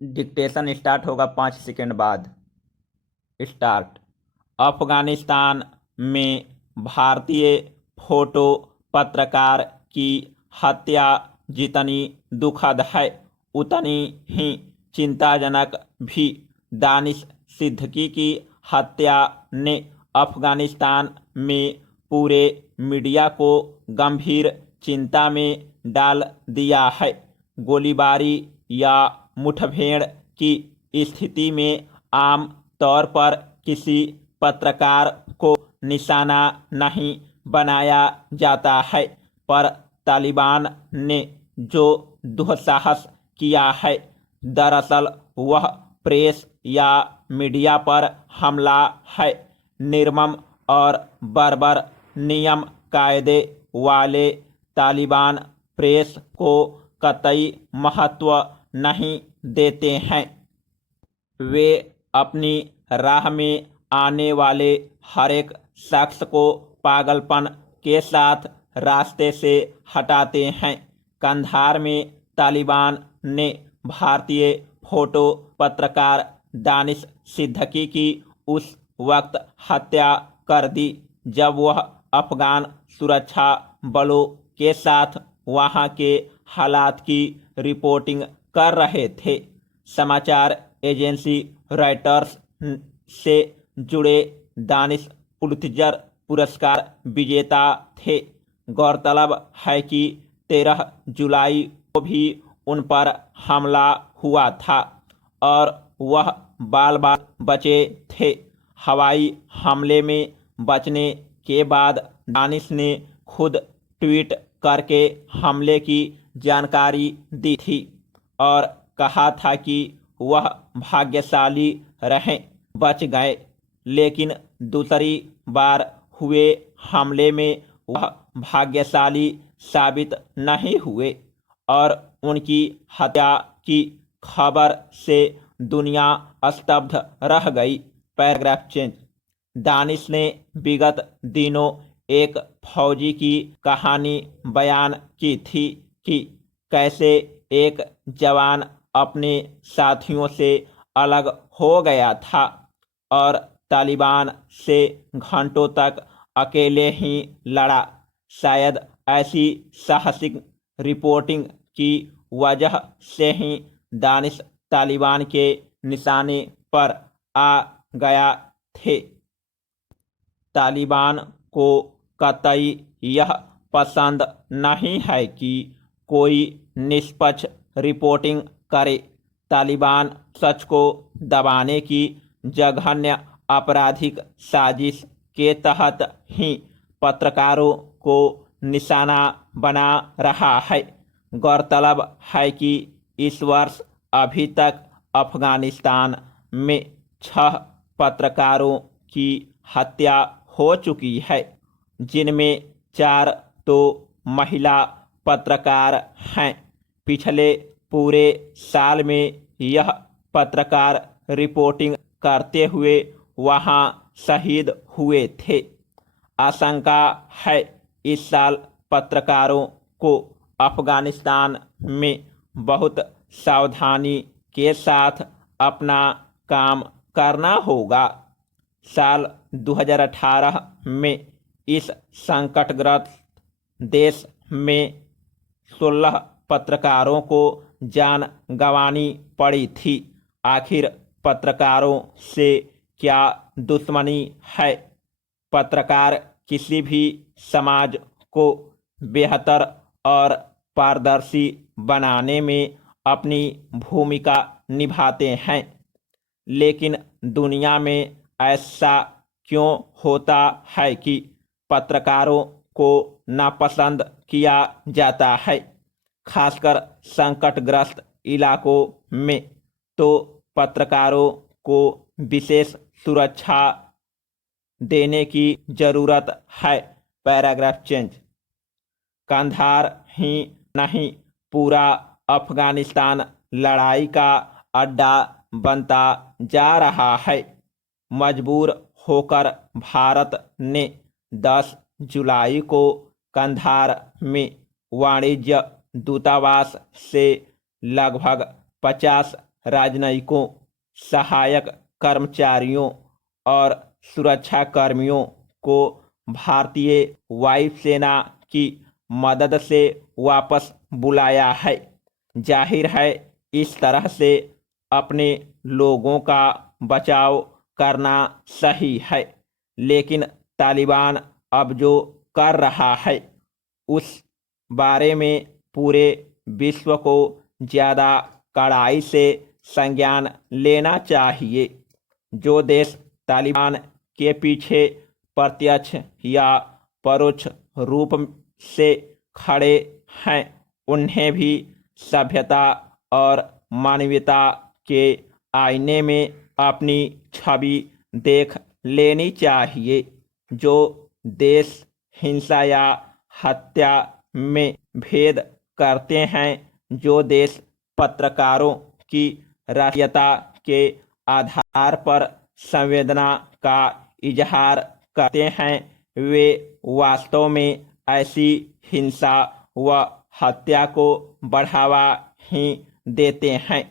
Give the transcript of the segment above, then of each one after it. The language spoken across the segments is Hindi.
डिक्टेशन स्टार्ट होगा 5 सेकंड बाद। स्टार्ट। अफगानिस्तान में भारतीय फोटो पत्रकार की हत्या जितनी दुखद है उतनी ही चिंताजनक भी। दानिश सिद्दीकी की हत्या ने अफगानिस्तान में पूरे मीडिया को गंभीर चिंता में डाल दिया है। गोलीबारी या मुठभेड़ की स्थिति में आम तौर पर किसी पत्रकार को निशाना नहीं बनाया जाता है, पर तालिबान ने जो दुस्साहस किया है दरअसल वह प्रेस या मीडिया पर हमला है। निर्मम और बर्बर नियम कायदे वाले तालिबान प्रेस को कतई महत्व नहीं देते हैं। वे अपनी राह में आने वाले हर एक शख्स को पागलपन के साथ रास्ते से हटाते हैं। कंधार में तालिबान ने भारतीय फोटो पत्रकार दानिश सिद्दीकी की उस वक्त हत्या कर दी जब वह अफगान सुरक्षा बलों के साथ वहां के हालात की रिपोर्टिंग कर रहे थे। समाचार एजेंसी रॉयटर्स से जुड़े दानिश पुलित्जर पुरस्कार विजेता थे। गौरतलब है कि 13 जुलाई को भी उन पर हमला हुआ था और वह बाल बाल बचे थे। हवाई हमले में बचने के बाद दानिश ने खुद ट्वीट करके हमले की जानकारी दी थी और कहा था कि वह भाग्यशाली रहे, बच गए। लेकिन दूसरी बार हुए हमले में वह भाग्यशाली साबित नहीं हुए और उनकी हत्या की खबर से दुनिया स्तब्ध रह गई। Paragraph change. दानिश ने विगत दिनों एक फौजी की कहानी बयान की थी कि कैसे एक जवान अपने साथियों से अलग हो गया था और तालिबान से घंटों तक अकेले ही लड़ा। शायद ऐसी साहसिक रिपोर्टिंग की वजह से ही दानिश तालिबान के निशाने पर आ गया थे। तालिबान को कतई यह पसंद नहीं है कि कोई निष्पक्ष रिपोर्टिंग करे। तालिबान सच को दबाने की जघन्य आपराधिक साजिश के तहत ही पत्रकारों को निशाना बना रहा है। गौरतलब है कि इस वर्ष अभी तक अफगानिस्तान में 6 पत्रकारों की हत्या हो चुकी है, जिनमें 4 तो महिला पत्रकार हैं। पिछले पूरे साल में यह पत्रकार रिपोर्टिंग करते हुए वहां शहीद हुए थे। आशंका है इस साल पत्रकारों को अफगानिस्तान में बहुत सावधानी के साथ अपना काम करना होगा। साल 2018 में इस संकटग्रस्त देश में 16 पत्रकारों को जान गंवानी पड़ी थी। आखिर पत्रकारों से क्या दुश्मनी है? पत्रकार किसी भी समाज को बेहतर और पारदर्शी बनाने में अपनी भूमिका निभाते हैं, लेकिन दुनिया में ऐसा क्यों होता है कि पत्रकारों को नापसंद किया जाता है, खासकर संकटग्रस्त इलाकों में? तो पत्रकारों को विशेष सुरक्षा देने की जरूरत है। Paragraph change. कंधार ही नहीं, पूरा अफगानिस्तान लड़ाई का अड्डा बनता जा रहा है। मजबूर होकर भारत ने 10 जुलाई को कंधार में वाणिज्य दूतावास से लगभग 50 राजनयिकों, सहायक कर्मचारियों और सुरक्षा कर्मियों को भारतीय वायुसेना की मदद से वापस बुलाया है। जाहिर है इस तरह से अपने लोगों का बचाव करना सही है, लेकिन तालिबान अब जो कर रहा है उस बारे में पूरे विश्व को ज़्यादा कड़ाई से संज्ञान लेना चाहिए। जो देश तालिबान के पीछे प्रत्यक्ष या परोक्ष रूप से खड़े हैं उन्हें भी सभ्यता और मानवता के आईने में अपनी छवि देख लेनी चाहिए। जो देश हिंसा या हत्या में भेद करते हैं, जो देश पत्रकारों की राष्ट्रीयता के आधार पर संवेदना का इजहार करते हैं, वे वास्तव में ऐसी हिंसा व हत्या को बढ़ावा ही देते हैं।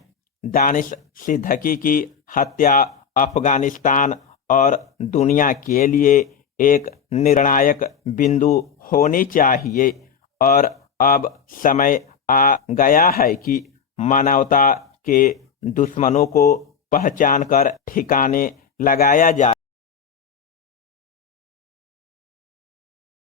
दानिश सिद्दीकी की हत्या अफगानिस्तान और दुनिया के लिए एक निर्णायक बिंदु होनी चाहिए और अब समय आ गया है कि मानवता के दुश्मनों को पहचान कर ठिकाने लगाया जाए।